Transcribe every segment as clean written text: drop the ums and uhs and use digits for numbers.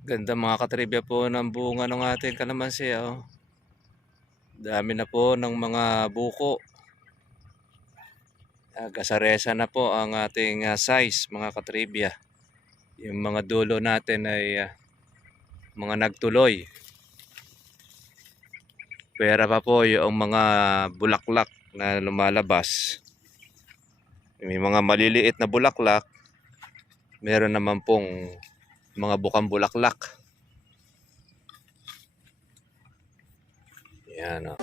Ganda mga katribya po ng bunga ng ating kalamansi. Oh. Dami na po ng mga buko. Gasaresa na po ang ating size mga katribya. Yung mga dulo natin ay mga nagtuloy. Pera pa po yung mga bulaklak na lumalabas. May mga maliliit na bulaklak. Meron naman pong mga bukang bulaklak. Yan o.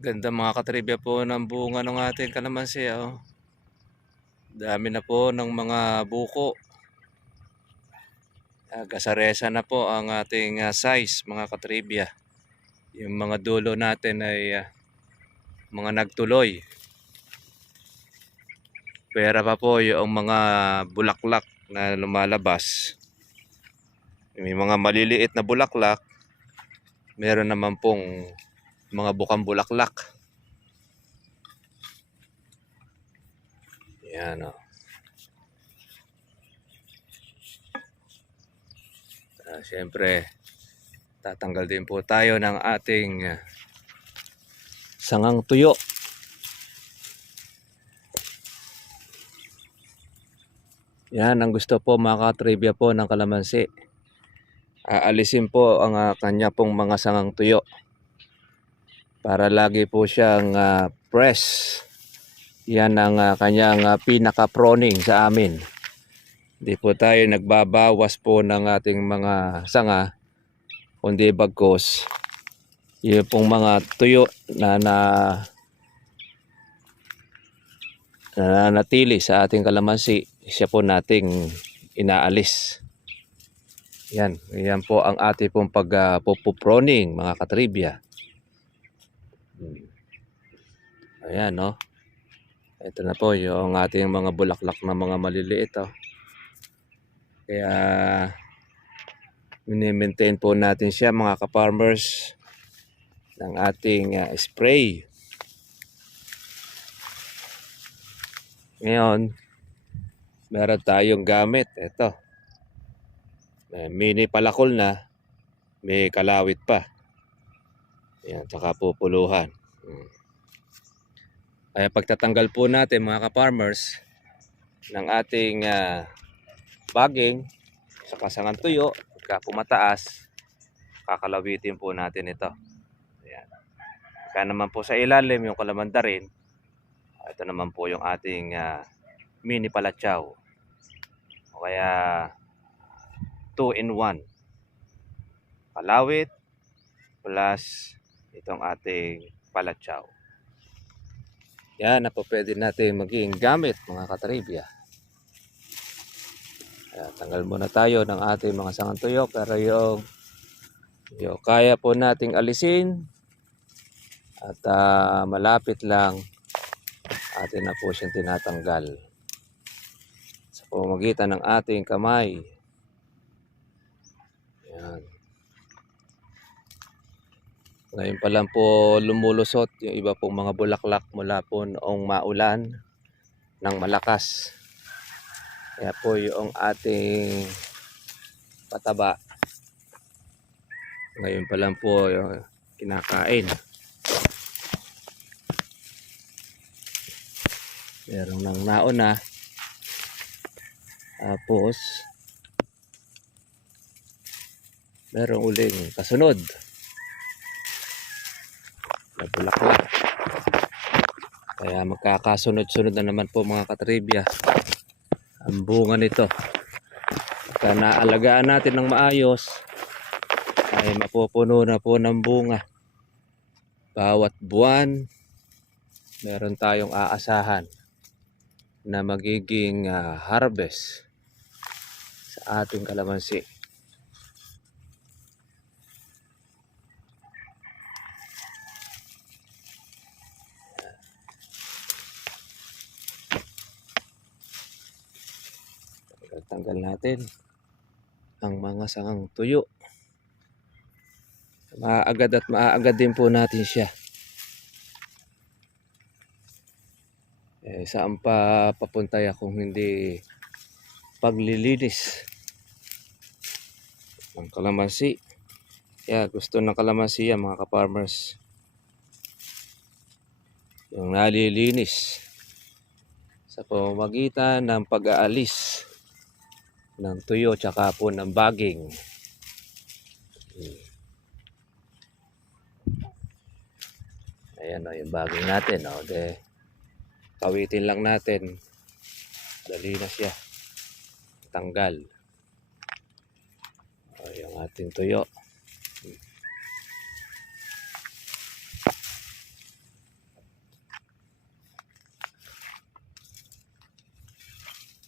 Ganda mga katribya po ng bunga ng ating kalamansi. Oh. Dami na po ng mga buko. Gasaresa na po ang ating size mga katribya. Yung mga dulo natin ay mga nagtuloy. Pera pa po yung mga bulaklak na lumalabas. May mga maliliit na bulaklak. Meron naman pong mga bukang bulaklak. Yan o. Siyempre, tatanggal din po tayo ng ating sangang tuyo. Yan ang gusto po mga katribya po ng kalamansi. Aalisin po ang kanya pong mga sangang tuyo. Para lagi po siyang fresh. Yan ang kanyang pinaka-proning sa amin. Hindi po tayo nagbabawas po ng ating mga sanga. Kundi bagkos. Yung pong mga tuyo na nananatili sa ating kalamansi, siya po nating inaalis. Yan po ang ating pong pagpuproning mga katribya. Ayan no. Ito na po yung ating mga bulaklak na mga maliliit. Oh. Kaya mini-maintain po natin siya mga ka-farmers ng ating spray. Ngayon, meron tayong gamit. Ito. Mini palakol na. May kalawit pa. Ayan, saka pupuluhan. Kaya pagtatanggal po natin mga ka-farmers ng ating bagging sa kasangan tuyo, pagka pumataas, kakalawitin po natin ito. Ayan. Kaya naman po sa ilalim yung kalamandarin, ito naman po yung ating mini palatsaw. O kaya 2 in 1. Palawit plus itong ating palatsaw. Yan na po pwede natin maging gamit mga katribya. Tanggal muna tayo ng ating mga sangang tuyo, pero yung kaya po nating alisin at malapit lang atin na po siyang tinatanggal sa pamamagitan ng ating kamay. Yan. Ngayon pa lang po lumulusot yung iba pong mga bulaklak mula po noong maulan ng malakas. Kaya po yung ating pataba ngayon pa lang po yung kinakain. Merong nang nauna. Tapos merong uling kasunod na bulaklak. Kaya magkakasunod-sunod na naman po mga katribya ang bunga nito. Kaya naalagaan natin ng maayos ay mapupuno na po ng bunga. Bawat buwan meron tayong aasahan na magiging harvest sa ating kalamansi. Tanggal natin ang mga sangang tuyo. Maaagad at maaagad din po natin siya. Saan pa papuntaya kung hindi paglilinis ng kalamansi. Kaya gusto ng kalamansi yan mga ka-farmers, yung nalilinis sa pamamagitan ng pag-aalis ng tuyo tsaka po ng baging. Ayan o, yung baging natin o. Kawitin lang natin, dali na siya tanggal. O, yung ating tuyo.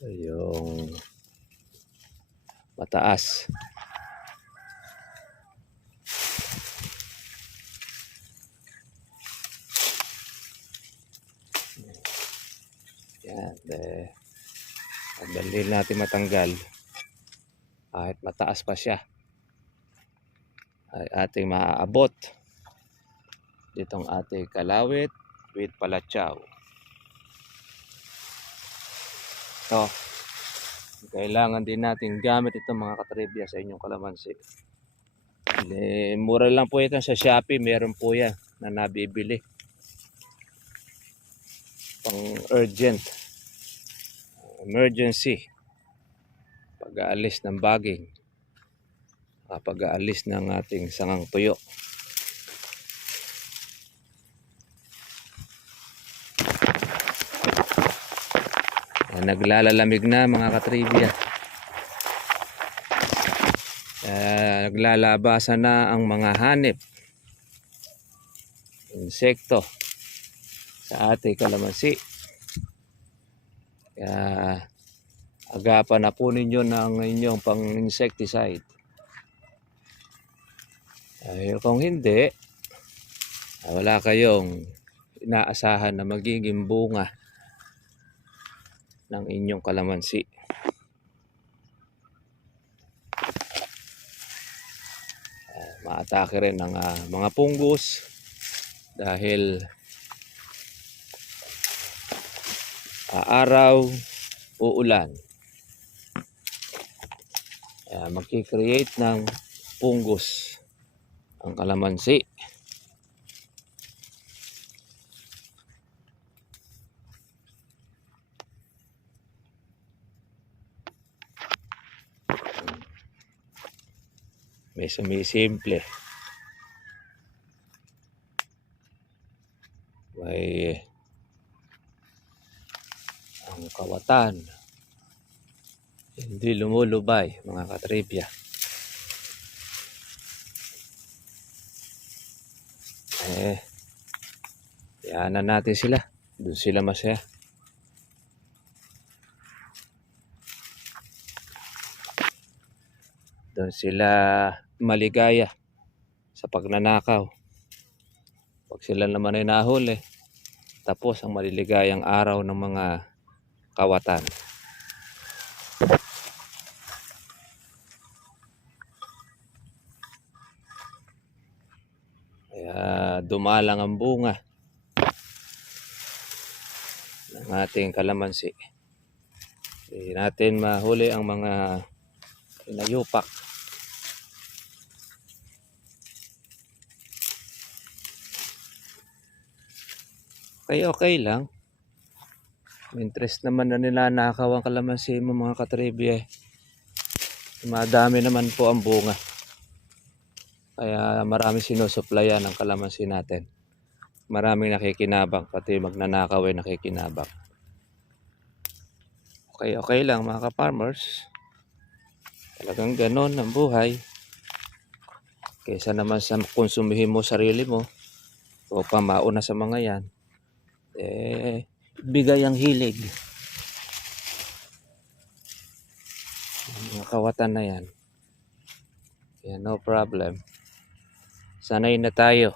Yung mataas. Yan, dali natin matanggal kahit mataas pa siya ay ating maaabot ditong ating kalawit with palatsaw. So, kailangan din natin gamit itong mga katribya sa inyong kalamansi. Mura lang po ito sa Shopee, meron po yan na nabibili pang urgent, emergency, pag-aalis ng baging, pag-aalis ng ating sangang tuyo. Naglalalamig na mga katribya. Naglalabasan na ang mga hanip, insekto sa ating kalamansi. Kaya agapan na po ninyo ng inyong pang-insecticide. Kung hindi, wala kayong inaasahan na magiging bunga ng inyong kalamansi. Maatake rin ng mga punggos dahil araw, uulan. Magki-create ng punggos ang kalamansi. May sumisimple. May ang kawatan. Hindi lumulubay mga katribya. Iyanan natin sila. Doon sila masaya. Doon sila maligaya sa pagnanakaw. Pag sila naman ay nahuli, tapos ang maliligayang araw ng mga kawatan. Kaya dumalang ang bunga ng ating kalamansi. Hindi natin mahuli ang mga pinayupak. Okay lang. Interest naman na nilanakaw ang kalamansi mo mga katribya. Madami naman po ang bunga. Kaya marami sinusuplayan ng kalamansi natin. Maraming nakikinabang, pati magnanakaw ay nakikinabang. Okay lang mga ka-farmers. Talagang ganon ang buhay. Kaysa naman sa konsumihin mo sarili mo o pamauna sa mga yan, bigay ang hilig. Mga kawatan na yan. Kaya no problem. Sanay na tayo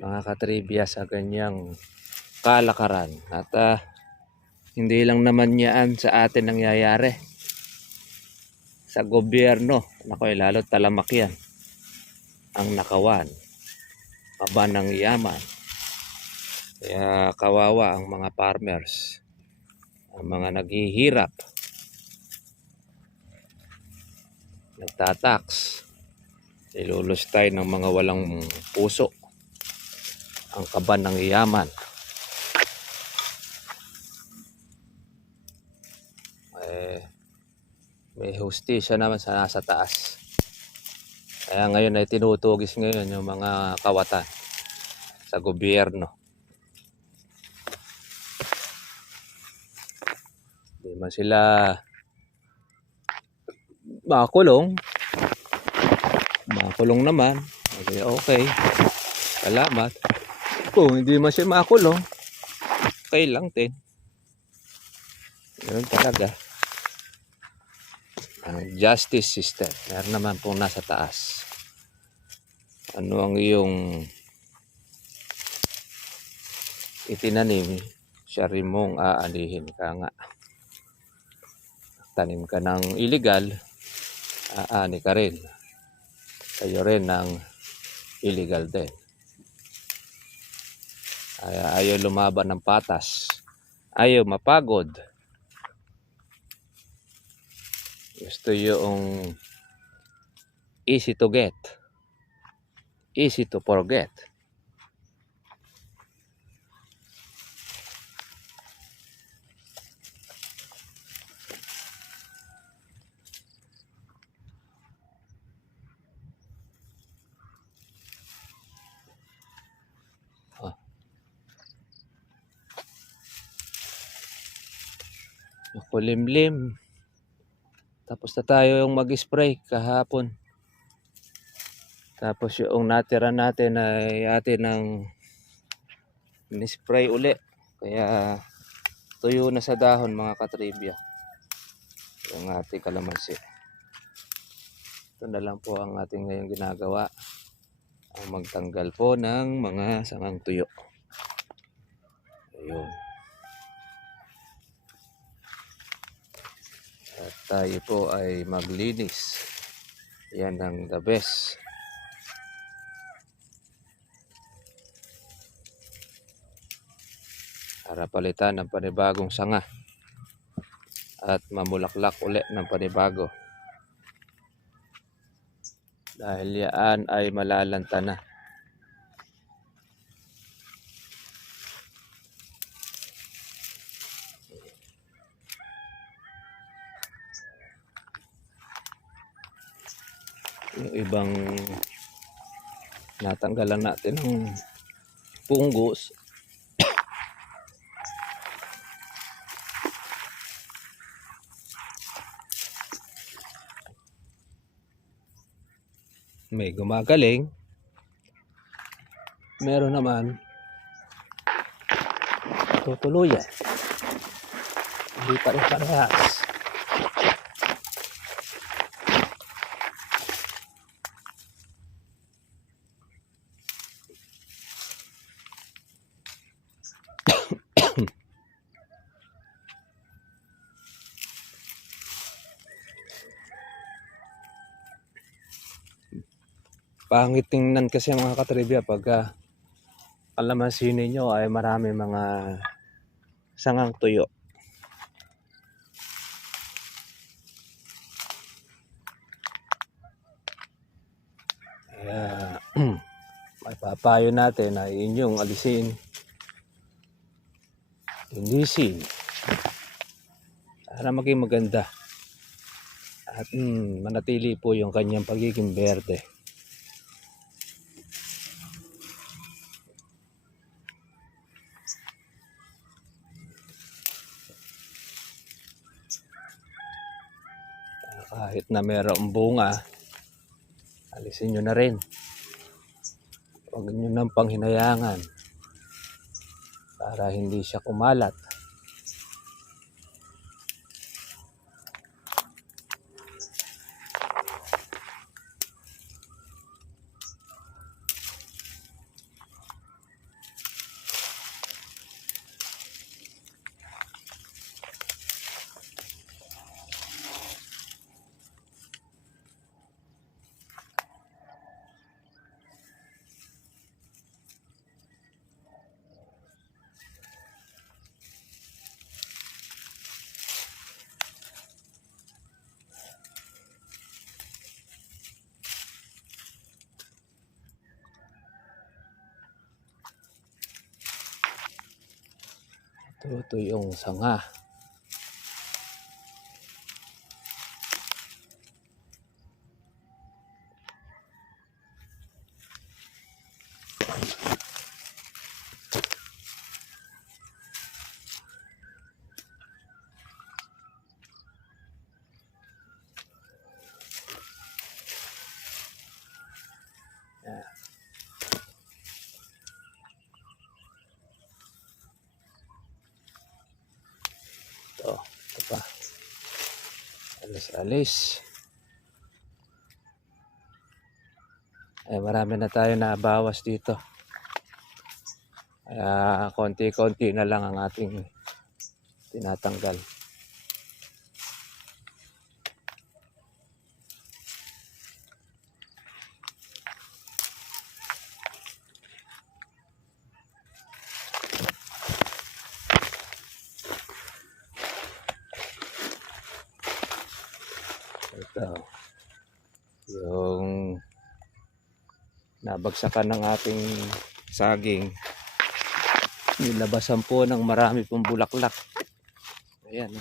mga katribya sa ganyang kalakaran. At hindi lang naman yan sa atin nangyayari. sa gobyerno. Naku, lalo talamak yan. Ang nakawan, kaba ng yaman. Kaya kawawa ang mga farmers, ang mga naghihirap, nagtatax, ilulustay ng mga walang puso, ang kaba ng yaman. May hustisya naman sa nasa taas. Kaya ngayon ay tinutugis ngayon yung mga kawatan sa gobyerno. Hindi man sila makulong. Makulong naman. Okay. Salamat. Kung hindi man siya makulong, okay lang din. Ganun talaga. Ang justice system. Meron naman pong nasa taas. Ano ang iyong itinanim, siya rin mong aanihin ka nga. Tanim ka ng illegal, aani ka rin. Kayo rin ng illegal din. Ayaw lumaban ng patas. Ayaw mapagod. Gusto yung easy to get, easy to forget. Makulimlim. Tapos na tayo yung mag-spray kahapon. Tapos yung natira natin ay atin ng ni-spray uli. Kaya tuyo na sa dahon mga katribya. Yung ating kalamansi. Ito na lang po ang ating ngayong ginagawa. Ang magtanggal po ng mga sangang tuyo. Ayun. At tayo po ay maglinis. Yan ang the best. Para palitan ng panibagong sanga. At mamulaklak ulit ng panibago. Dahil yan ay malalanta na. Yung ibang natanggalan natin ng punggos. May gumagaling. Meron naman tutuluyan. Hindi pare-parehas. Pangit tingnan kasi mga katribya pagka kalamansi ninyo ay marami mga sangang tuyo. Kaya may papayo natin ay inyong alisin, linisin para maging maganda at manatili po yung kanyang pagiging berde. Kahit na mayroong bunga, alisin nyo na rin. Huwag nyo nang panghinayangan para hindi siya kumalat. Ito yung sanga. Yan. Ito pa. Alis-alis. Ay, marami na tayo nabawas dito. Kaya konti-konti na lang ang ating tinatanggal. Ito. Yung nabagsakan ng ating saging. Nilabasan po ng marami pong bulaklak. Ayan.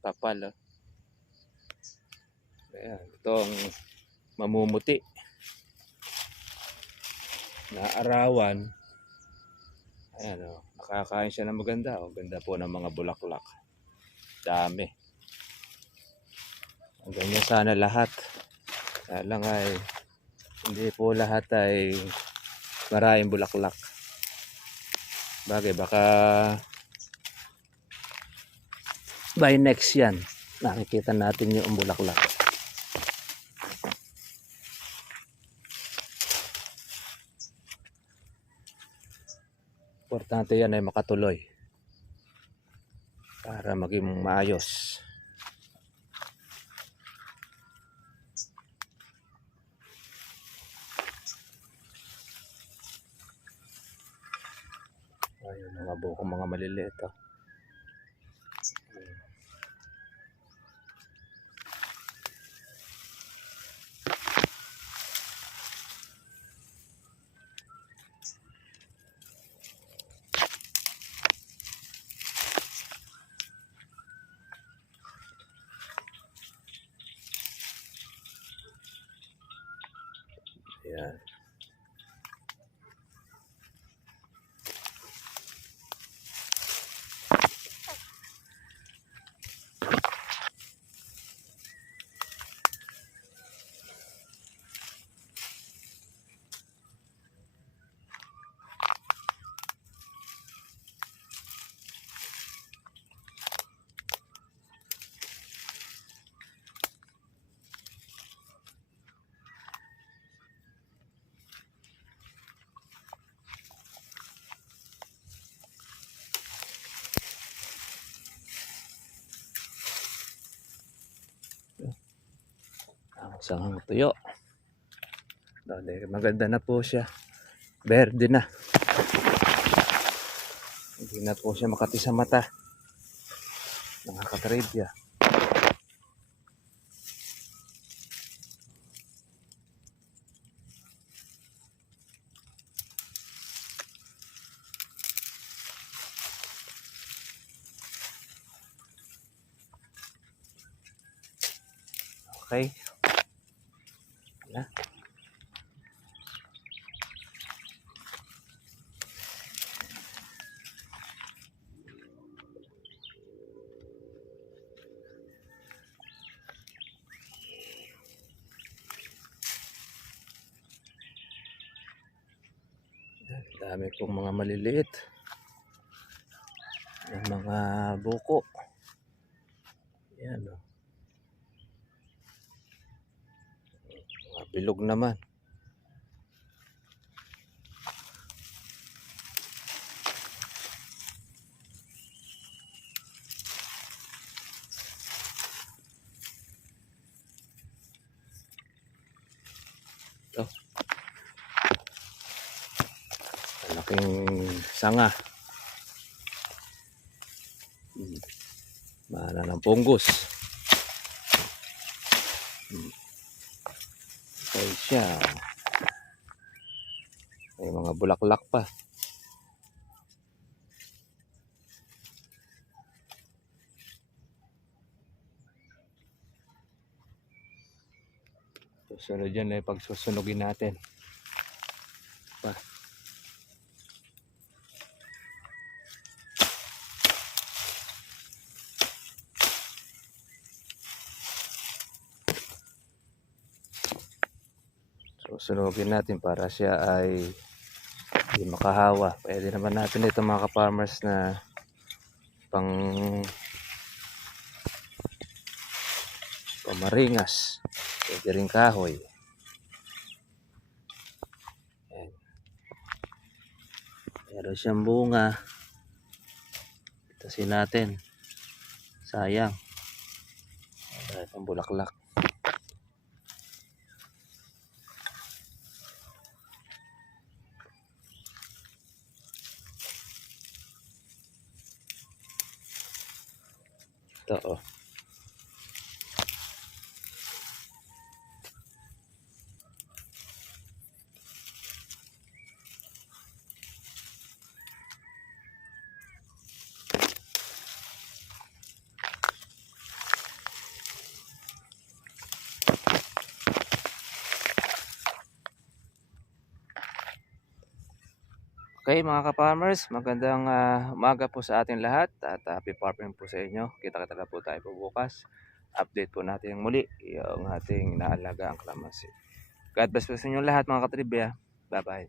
Kapal. Ayan. Itong mamumuti. Naarawan. Ayan. Nakakain siya ng maganda. Ganda po ng mga bulaklak. Dami. Ang ganyan sana lahat. Kaya lang ay hindi po lahat ay maraming bulaklak. Bagay, baka by next yan nakikita natin yung bulaklak. Importante yan ay makatuloy para maging maayos. Ayun, mga buko, mga maliliit. Ayan. Ang sangang tuyo. Maganda na po siya. Berde na. Hindi na po siya makati sa mata. Nakakatribya. Okay. Na. Dami pong mga maliliit. Yung mga buko. Yan o. Mga bilog naman. Ito. Malaking sanga. Mana ng punggos. Okay siya. May mga bulaklak pa. Susunod yan ay pagsusunugin natin. Pa. Susunugin natin para siya ay hindi makahawa. Pwede naman natin ito mga ka-farmers na pang pamaringas. Pwede rin kahoy. Ayan. Meron siyang bunga. Itasin natin. Sayang. Dahil pang bulaklak. Ito oh. Okay mga ka-farmers, magandang umaga po sa ating lahat at happy farming po sa inyo. Kita-kita po tayo po bukas. Update po natin muli yung ating inaalagaan kalamansi. God bless po sa inyo lahat mga katribya. Bye bye.